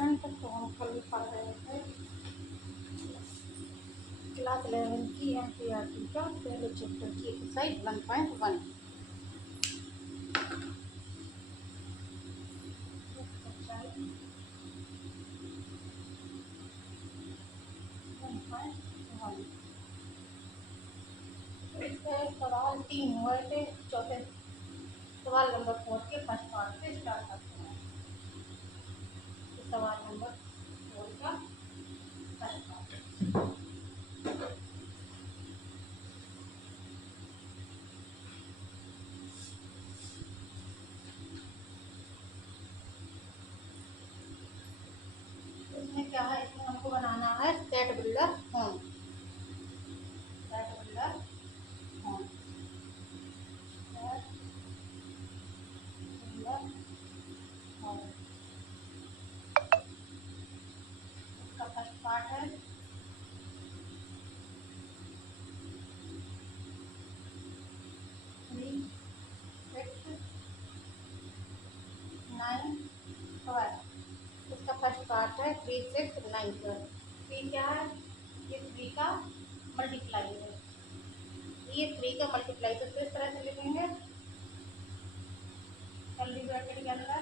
Student, तो हम कल पढ़ रहे थे क्लास 11 की एनसीईआरटी का पहले चैप्टर की एक्सरसाइज 1.1। इसके सवाल 3 हुए थे। चौथे सवाल नंबर 4 के फर्स्ट पार्ट से स्टार्ट करते हैं। सवाल नंबर 4 का फर्स्ट पार्ट। इसमें क्या है, इसमें हमको बनाना है set builder home. Set builder home, set builder home. इसका फर्स्ट पार्ट है 3, 6, 9, 12। इसका फर्स्ट पार्ट है 3, 6, 9, 12। 3 क्या है, ये 3 का मल्टीप्लाई है। ये 3 का मल्टीप्लाई तो इस तरह से लिखेंगे, कर्ली ब्रैकेट के अंदर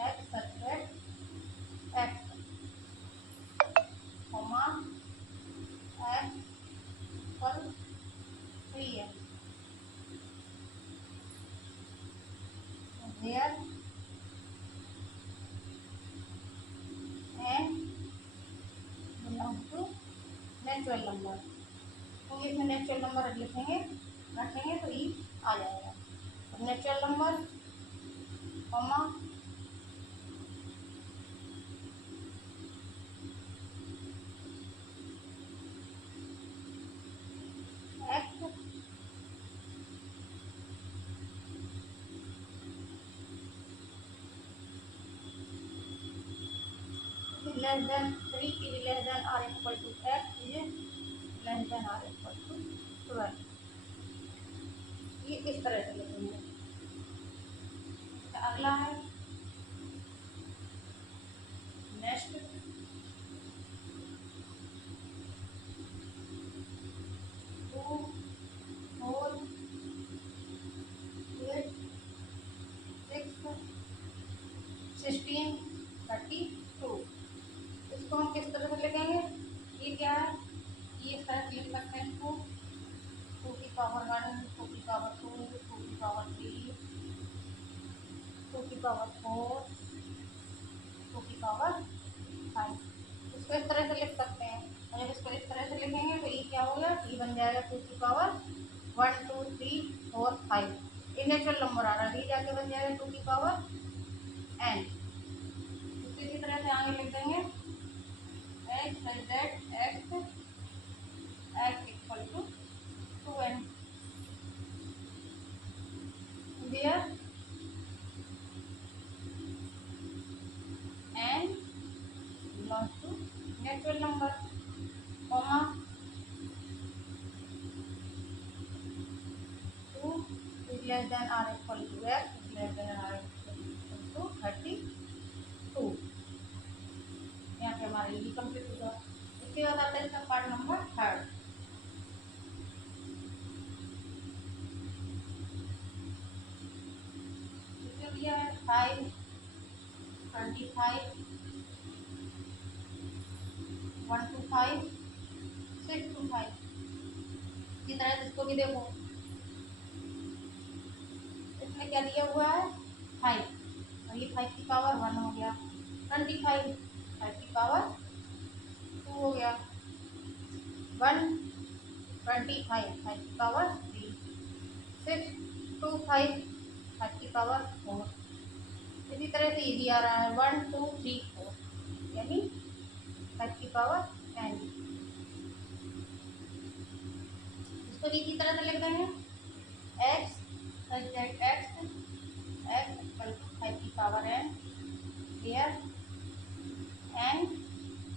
x subtract x, comma x equal 3 है, there n belong to natural number. तो इसमें नेचुरल नंबर रखेंगे तो ई आ जाएगा। तो natural number comma x less than 3 is less than or equal to x is less than or equal to 12। ये इस तरह से लिखेंगे। अगला है नेक्स्ट 2, 4, 8, 6, 16, 32। इसको हम किस तरह से लिखेंगे, ये क्या है, ये इस तरह से लिख सकते हैं इसको 2 की पावर 1, 2 की पावर 2, 2 की पावर 3, 2 की पावर 4, 2 की पावर 5। इसको इस तरह से लिख सकते हैं। और जब इसको इस तरह से लिखेंगे तो ये क्या होगा, ये बन जाएगा 2 की पावर 1, 2, 3, 4, 5। ये नेचुरल नंबर आ रहा है, ये जाके बन जाएगा 2 की पावर n। इसी तरह से आगे लिख देंगे x z x equal to 2n, there n belongs to natural number, comma 2 is less than or equal to x is less than or equal to 32। यहाँ पे हमारा ये कंप्लीट होगा। इसके बाद आता है इसका पार्ट नंबर 3। इसमें दिया है 5, 25, 1 to 5, 6 to 5। इसी तरह से इसको भी देखो, इसमें क्या दिया हुआ है 5, और ये 5 की पावर 1 हो गया, 25 5 की पावर 2 हो गया, 125 5 की पावर 3, 625 5 की पावर 4। इसी तरह से ये भी आ रहा है 1, 2, 3, 4, यानी 5 की पावर n। इसको भी इसी तरह से लिख देंगे x x इक्वल टू 5 की power n, here n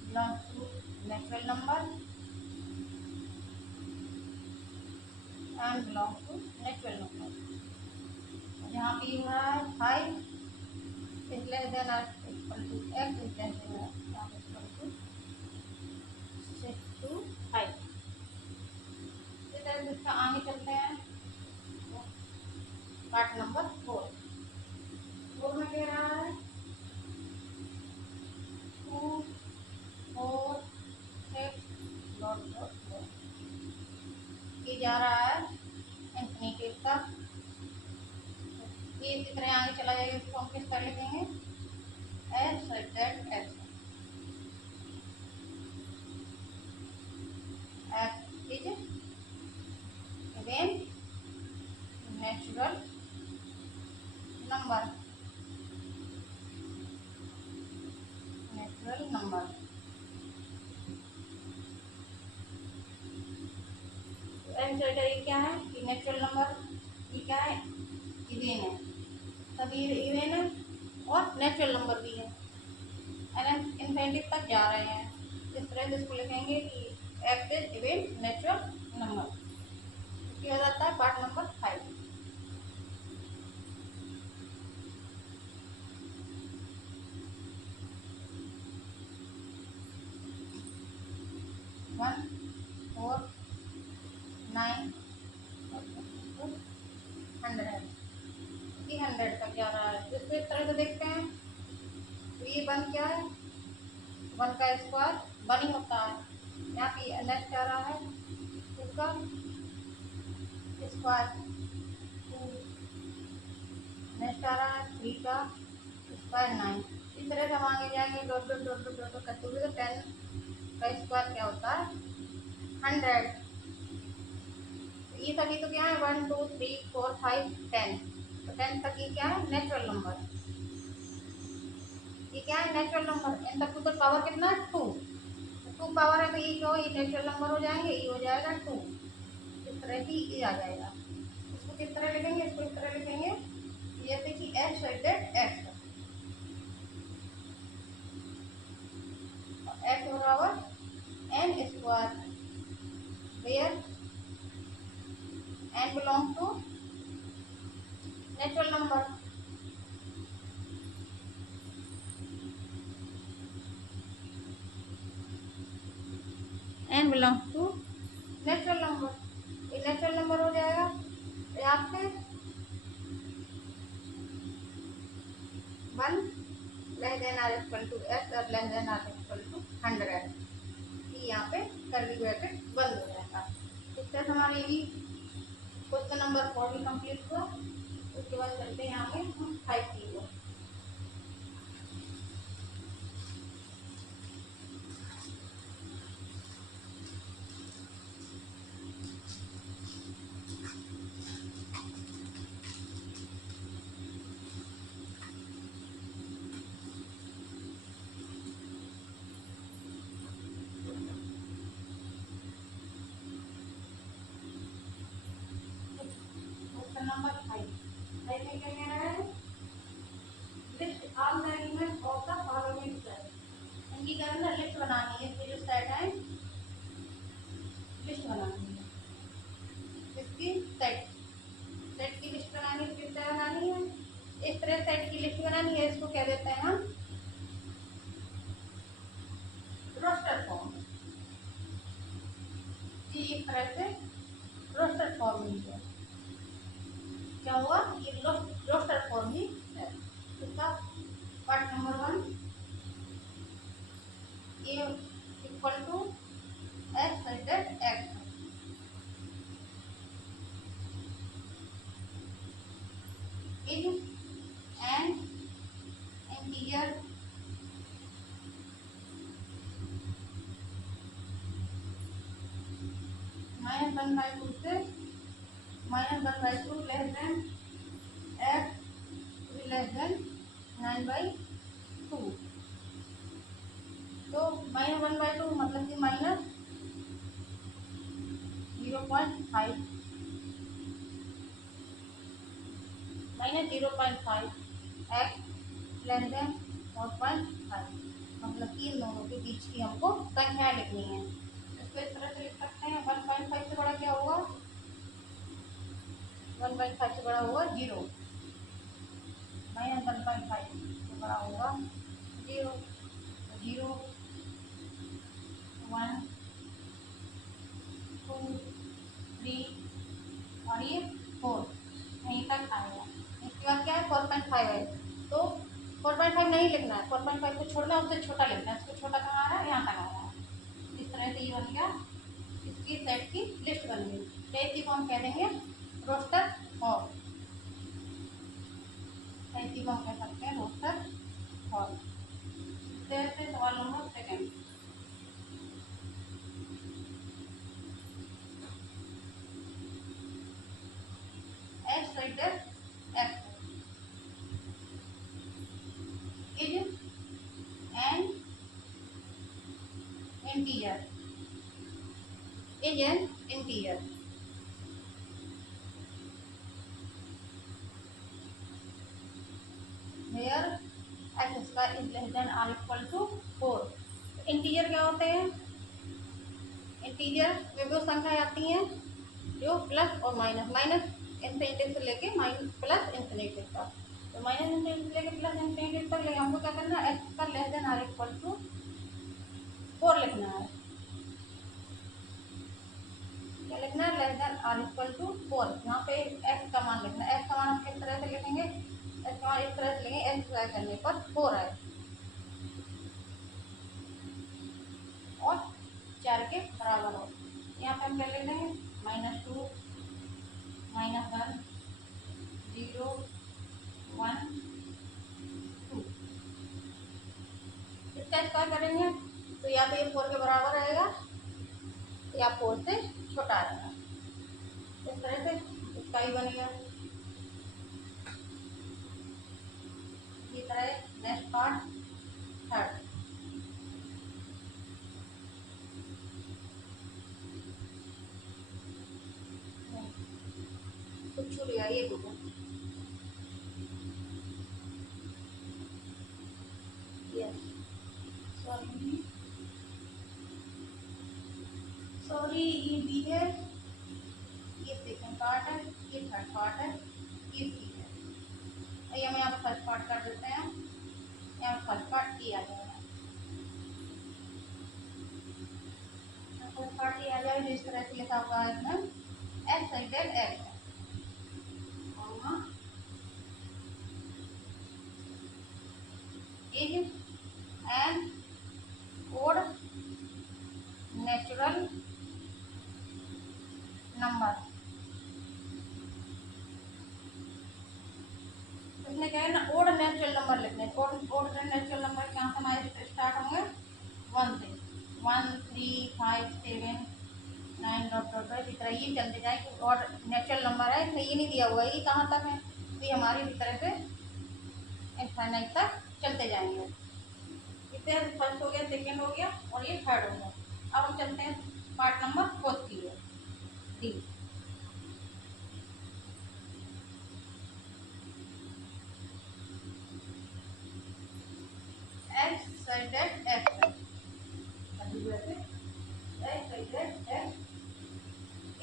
belongs to natural number, n belongs to natural number। यहाँ पे हो रहा है 5 is less than or equal to x is less than यहाँ पे इक्वल टू 6 to 5। इस तरह से इसका आगे चलते हैं। पार्ट नंबर 4 में कह रहा है 2 4 6 डॉट डॉट डॉट, ये जा रहा है इंफिनिटी तक। ये इसी तरह आगे चला जाएगा। इसको हम किस तरह लिखेंगे? S that S is again natural number. Natural number ये क्या है कि नेचुरल नंबर ये क्या है? इवेन है। सभी इवेन है और नेचुरल नंबर भी है। इनफिनिटी तक जा रहे हैं। इस तरह से इसको लिखेंगे कि x is even natural number. इसकी हो जाता है पार्ट नंबर 5। वन 4 9 100 तक जा रहा है। इसको इस तरह से देखते हैं तो ये वन क्या है? 1 का स्क्वायर 1 ही होता है। यहाँ पे नेक्स्ट क्या रहा है? 2 का स्क्वायर 2, नेक्स्ट आ रहा है 3 का स्क्वायर 9। इस तरह से हम आगे जाएंगे dot dot dot dot dot करते हुए। तो 10 का स्क्वायर क्या होता है? 100। ये सभी तो क्या है? 1 2 3 4 5 10। तो 10 तक ये क्या है? Natural number. ये क्या है? Natural number. एन तक तो पावर कितना है? 2। 2 पावर है तो ये क्या हो? ये नेचुरल नंबर हो जाएंगे। ये हो जाएगा 2। इस तरह की ये आ जाएगा। इसको किस तरह लिखेंगे? इसको इस तरह लिखेंगे जैसे कि एक्स एक्स एक्स बराबर n square where n belong to natural number. N belong to natural number. ये नेचुरल नंबर हो जाएगा यहाँ पे 1 less than or equal to x और less than or equal to 100। यहाँ पे कर्ली ब्रैकेट बंद हो जाएगा। इस तरह हमारी भी क्वेश्चन नंबर 4 भी कंप्लीट हुआ। उसके बाद चलते हैं यहाँ पे हम 5 की ओर। नंबर 5 में क्या कह रहा है? List all the elements of the following set. इनकी क्या है? लिस्ट बनानी है। ये जो सेट है लिस्ट बनानी है। इसकी सेट सेट की लिस्ट बनानी है। किस तरह बनानी है? इस तरह सेट की लिस्ट बनानी है। इसको क्या देते हैं हम? Roster form. ये इस तरह से रोस्टर फॉर्म ही है। क्या हुआ? ये रोस्टर फॉर्म ही है। इसका part number 1 A equal to x that x is an integer -1/2 से -1/2 less than x less than 9/2। तो -1/2 मतलब कि -0.5 -0.5 एक्स लेस देन 4.5 मतलब कि इन दोनों के बीच की हमको संख्या लिखनी है। इसको इस तरह से लिख सकते हैं। 1.5 से बड़ा क्या होगा? 1/5 से बड़ा होगा 0। -1/5 से बड़ा होगा 0 0 1 2 3 और ये 4 यहीं तक आएगा। इसके बाद क्या है 4.5 है, तो 4.5 नहीं लिखना है, 4.5 को छोड़ना, उससे छोटा लिखना है। इसको छोटा कहाँ आ रहा है, यहाँ तक आ रहा है। इस तरह से ये बन गया, इसकी सेट की लिस्ट बन गई। तो इसी को हम कह देंगे रोस्टर हॉल। इसी को हम कह सकते हैं रोस्टर हॉल। जैसे सवाल number second, x writer x is an integer where x square is less than or equal to 4। Integer क्या होते हैं, इंटीजर में वो संख्याएं आती हैं जो प्लस और माइनस, माइनस इंफिनिटी से लेके माइनस प्लस इंफिनिटी तक। तो माइनस इंफिनिटी से लेके प्लस इंफिनिटी तक ले हमको क्या करना है, एक्स का less than or equal to 4 लिखना है। क्या लिखना है, less than or equal to 4। यहाँ पे एक्स का मान लिखना है। एक्स का मान हम किस तरह से लिखेंगे, एक्स का मान इस तरह से लेंगे, एक्स ट्राई करने पर 4 आए और 4 के बराबर हो। यहाँ पे हम क्या ले लेंगे, -2 -1 0 1 2। इसका स्क्वायर करेंगे तो या तो ये 4 के बराबर आएगा या 4 से छोटा आएगा। इस तरह से इसका ही बन गया। इसी तरह नेक्स्ट पार्ट थर्ड, कुछ छूट गया ये देखो, यस सॉरी ये बी है, ये सेकंड पार्ट है, ये थर्ड पार्ट है, ये सी है। आइए हम यहाँ पर फर्स्ट पार्ट कर देते हैं। यहाँ फर्स्ट पार्ट ई आ जाएगा, फर्स्ट पार्ट ई आ जाएगा। इस तरह से लिखा हुआ है इसमें x sided x is an odd natural number। इसमें क्या है ना, ओड नेचुरल नंबर लिखने। ओड नेचुरल नंबर कहाँ से हमारे स्टार्ट होंगे, 1 से। 1 3 5 7 9 डॉट डॉट डॉट, इस तरह ये चलते जाए। ओड नेचुरल नंबर है, इसमें ये नहीं दिया हुआ है ये कहाँ तक है, तो ये हमारी इस तरह से इनफाइनाइट तक चलते जाएंगे। इससे फर्स्ट हो गया, सेकेंड हो गया और ये थर्ड हो गया। अब हम चलते हैं पार्ट नंबर 4 की ओर, D. X sided x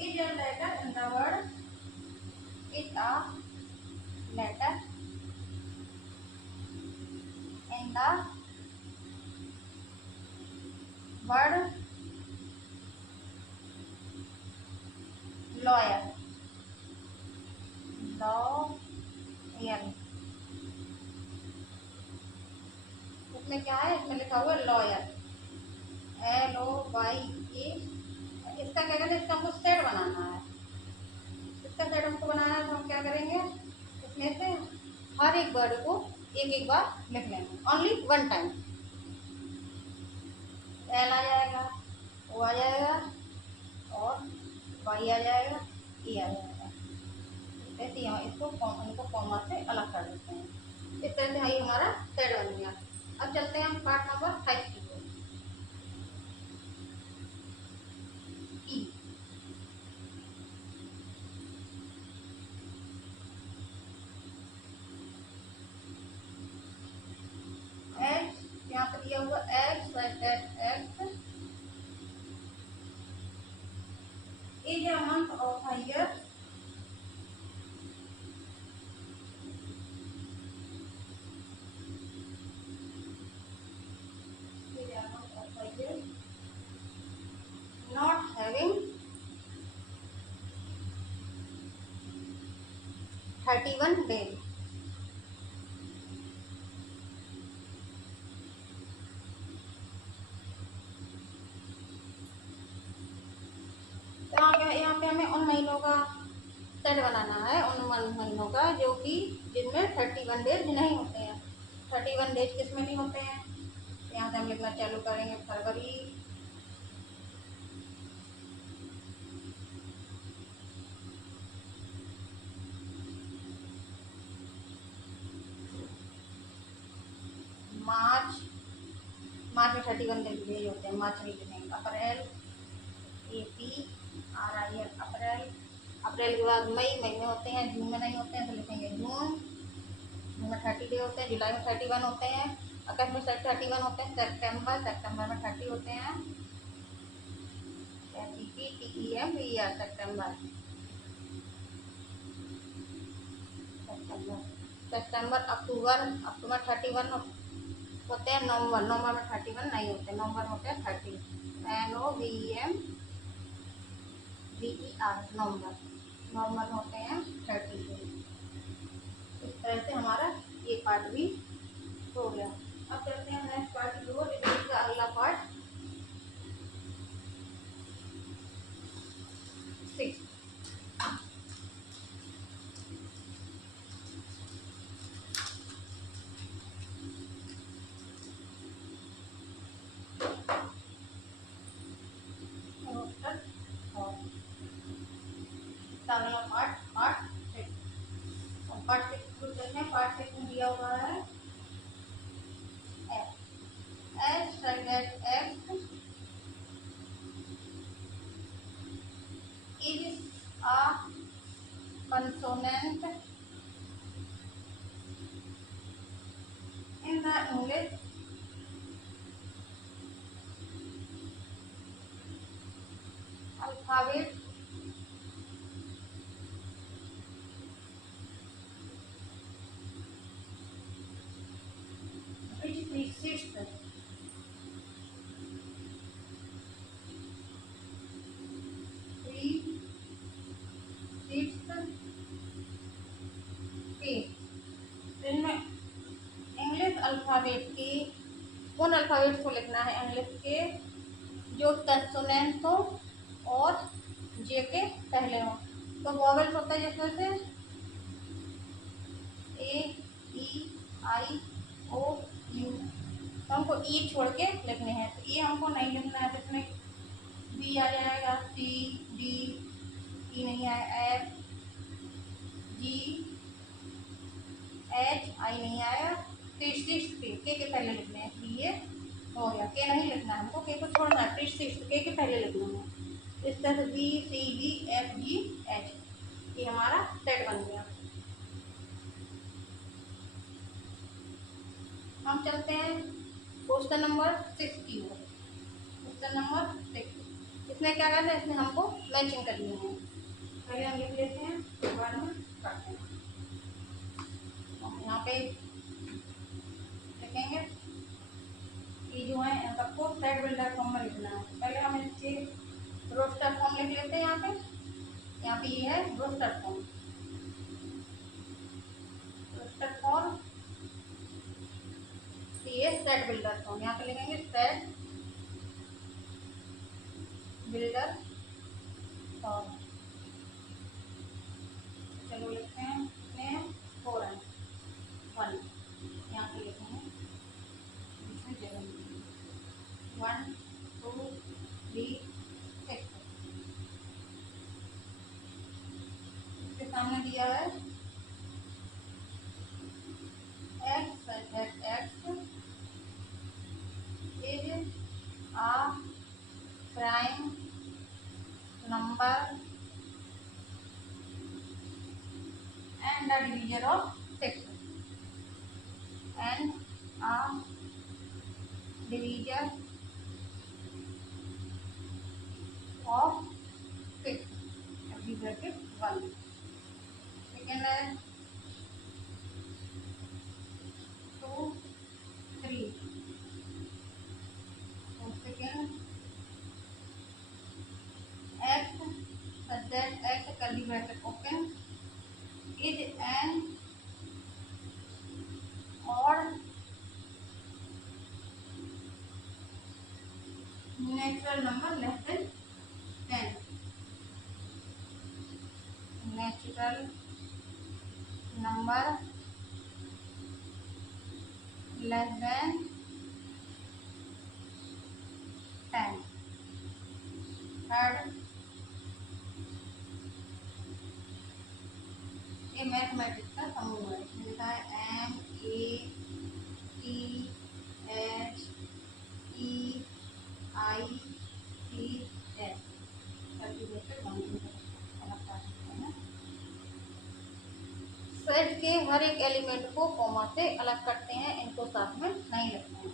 is a letter in the word, is a letter in the word lawyer, lawyer। इसमें क्या है, इसमें लिखा हुआ है लॉयर, LOYE। इसका क्या करना है, इसका हमको सेट बनाना है। इसका सेट हमको बनाना है तो हम क्या करेंगे, इसमें से हर एक वर्ड को एक एक बार लिख लेंगे, ओनली 1 टाइम। L आ जाएगा, O आ जाएगा और Y आ जाएगा, E आ जाएगा। ऐसे यहाँ इसको कॉमा से अलग कर देते हैं। इस तरह से ये हमारा सेट बन गया। अब चलते हैं हम पार्ट नंबर 5 की ओर, ई। एक्स यहाँ पे दिया हुआ x x is a month of a year 31 days. यहाँ पे हमें उन महीनों का सेट बनाना है, उन महीनों का जो कि जिनमें 31 डेज नहीं होते हैं। 31 डेज किस में नहीं होते हैं? यहाँ से हम लिखना चालू करेंगे फरवरी, मार्च, मार्च में 31 डेज होते हैं, मार्च नहीं लिखेंगे। अप्रैल, APRIL, अप्रैल। अप्रैल के बाद मई, मई में होते हैं, जून में नहीं होते हैं तो लिखेंगे जून, जून में 30 डे होते हैं, जुलाई में 31 होते हैं, अगस्त में 31 होते हैं, सितंबर, सितंबर में 30 होते हैं, SEPTEMBER, सितंबर, सितंबर, सितंबर, अक्टूबर, अक्टूबर 31 होते हैं, नवंबर, नवंबर में 31 नहीं होते, नवंबर होते हैं 30, NOVEMBER, नवंबर, नवंबर में होते हैं 30 डे। इस तरह से हमारा ये पार्ट भी हो गया। अब चलते हैं नेक्स्ट पार्ट की ओर। इसका अगला पार्ट 6। अगला पार्ट पार्ट 6। और पार्ट 6 शुरू करते हैं। पार्ट 6 में दिया हुआ है S set x is a consonant in the English alphabet which precedes के। इनमें इंग्लिश अल्फ़ाबेट की उन अल्फ़ाबेट को लिखना है इंग्लिश के जो कंसोनेंट हो और जे के पहले हो। तो वॉवेल्स होता है जिसमें से ए, ई, आई, ओ, यू। तो हमको ई छोड़ के लिखने हैं, तो ये हमको नहीं लिखना है, तो इसमें बी आ जाएगा, सी, डी, ई नहीं आया, एफ, जी, एच, आई नहीं आया, सिक्स के पहले लिखने हैं, इसलिए हो गया। के नहीं लिखना है हमको, के को छोड़ना है, सिक्स के पहले लिखना है। इस तरह से बी, सी, डी, एफ, जी, एच, ये हमारा सेट बन गया। हम चलते हैं क्वेश्चन नंबर 6 की ओर। क्वेश्चन नंबर 6, इसमें क्या करना है, इसमें हमको मैचिंग करनी है। पहले हम लिख लेते हैं, फिर बाद में करते हैं। यहाँ पे लिखेंगे ये जो है इन सबको सेट बिल्डर फॉर्म में लिखना है। पहले हम इसके रोस्टर फॉर्म लिख लेते हैं। यहाँ पे ये है रोस्टर फॉर्म, रोस्टर फॉर्म, ये सेट बिल्डर फॉर्म। यहाँ पे लिखेंगे सेट बिल्डर फॉर्म। चलो लिखते हैं, इसमें 4 है, 1 यहाँ पे लिखेंगे, इसमें 1 2 3 6। इसके सामने दिया है x, x is a prime number and the divisor of 6, and a divisor of 6, every bracket 1। second है 2 3, और second x, subject x curly bracket open, is an odd natural number less than 10। Natural number less than 10। Third, ये mathematics का समूह है। इसमें लिखा है MATHES cultivator bounding. Set के हर एक एलिमेंट को कॉमा से अलग करते हैं, इनको साथ में नहीं रखते हैं।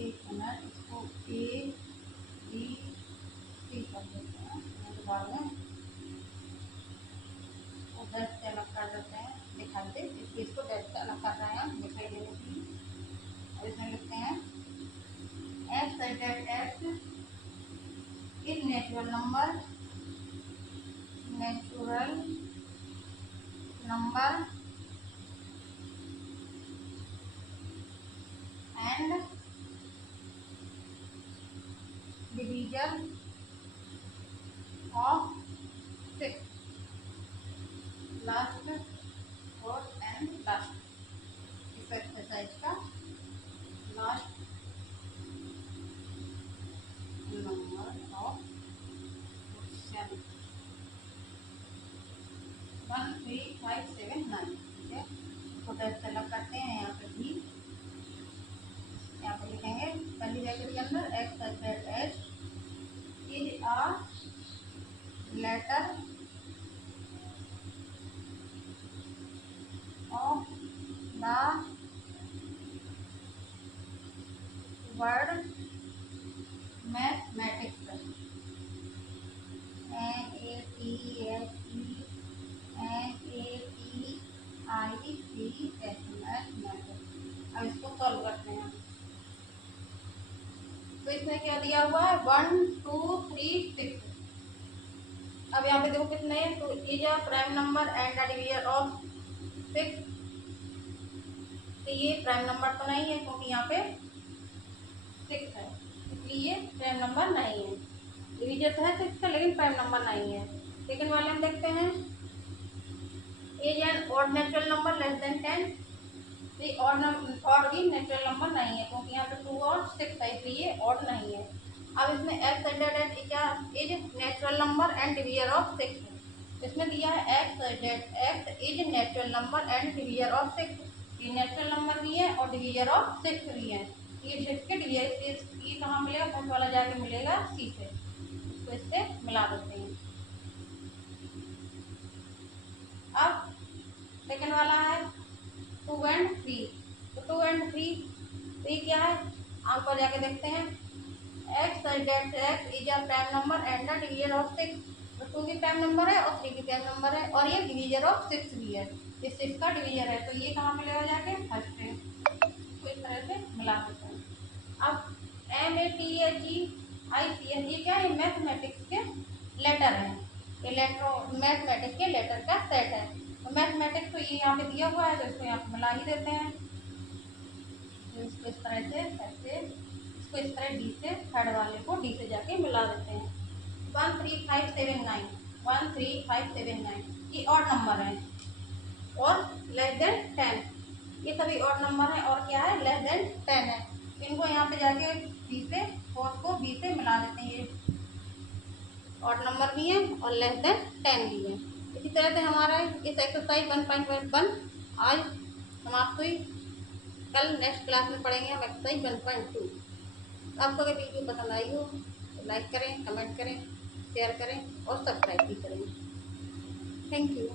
एक मिनट, इसको A B C कर देते हैं, उसके बाद में वो 10 से अलग कर देते हैं, दिखाई दे इस चीज़ को 10 से अलग कर रहे हैं हम दिखाई देने के लिए। और इसमें लिखते हैं f such that x is natural number and divisor of 6। Last, fourth and last, इस एक्सरसाइज का लास्ट नंबर ऑफ क्वेश्चन 1 3 5 7 9। ठीक है, इसको 10 से अलग करते हैं। यहाँ पे भी, यहाँ पे लिखेंगे पहली ब्रैकेट के अंदर x such that h is a letter of the word mathematics। Mathematics. अब इसको सॉल्व करते हैं। तो इसमें क्या दिया हुआ है 1 2 3 6। अब यहाँ पे देखो कितने हैं, तो is a prime number and a divisor of 6। तो ये प्राइम नंबर तो नहीं है क्योंकि यहाँ पे 6 है, इसलिए ये प्राइम नंबर नहीं है। डिवीजर तो है 6 का लेकिन प्राइम नंबर नहीं है। सेकंड वाले हम देखते हैं is an odd natural number less than 10। ये ऑड भी नेचुरल नंबर नहीं है क्योंकि यहाँ पे 2 और 6 है, इसलिए ऑड नहीं है। अब इसमें एक्स जेड क्या is natural number and divisor of 6। इसमें दिया है x is natural number and divisor of 6। ये नेचुरल नंबर भी है और डिवीजर ऑफ 6 भी है। ये 6 के डिवीजर ये कहाँ मिलेगा, फर्स्ट वाला जाके मिलेगा सी से, इसको इससे मिला देते हैं। अब सेकंड वाला है 2 and 3। तो 2 and 3 तो ये क्या है, आप पर जाके देखते हैं x x is a prime number and the divisor of 6। तो 2 भी प्राइम नंबर है और 3 भी प्राइम नंबर है और ये डिवीजर ऑफ 6 भी है, ये 6 का डिवीजर है। तो ये कहाँ मिलेगा जाके फर्स्ट पे, तो इस तरह से मिला देते हैं। अब MATHEICS ये क्या है, मैथमेटिक्स के लेटर हैं, ये लेटर मैथमेटिक्स के लेटर का सेट है। तो मैथमेटिक्स तो ये यहाँ पे दिया हुआ है तो इसको यहाँ पे मिला ही देते हैं। तो इसको इस तरह से ऐसे, इसको इस तरह डी से, थर्ड वाले को डी से जाके मिला देते हैं। 13579 13579 ये ऑड नंबर है और लेस देन 10। ये सभी ऑड नंबर है और क्या है, लेस देन 10 है। इनको यहाँ पे जाके बी से, फोर्थ को बी से मिला देते हैं। ये ऑड नंबर भी है और लेस देन 10 भी है। इसी तरह से हमारा इस एक्सरसाइज 1.1 आज समाप्त हुई। कल नेक्स्ट क्लास में पढ़ेंगे हम एक्सरसाइज 1.2। आपको अगर वीडियो पसंद आई हो तो लाइक करें, कमेंट करें, शेयर करें और सब्सक्राइब भी करें। Thank you.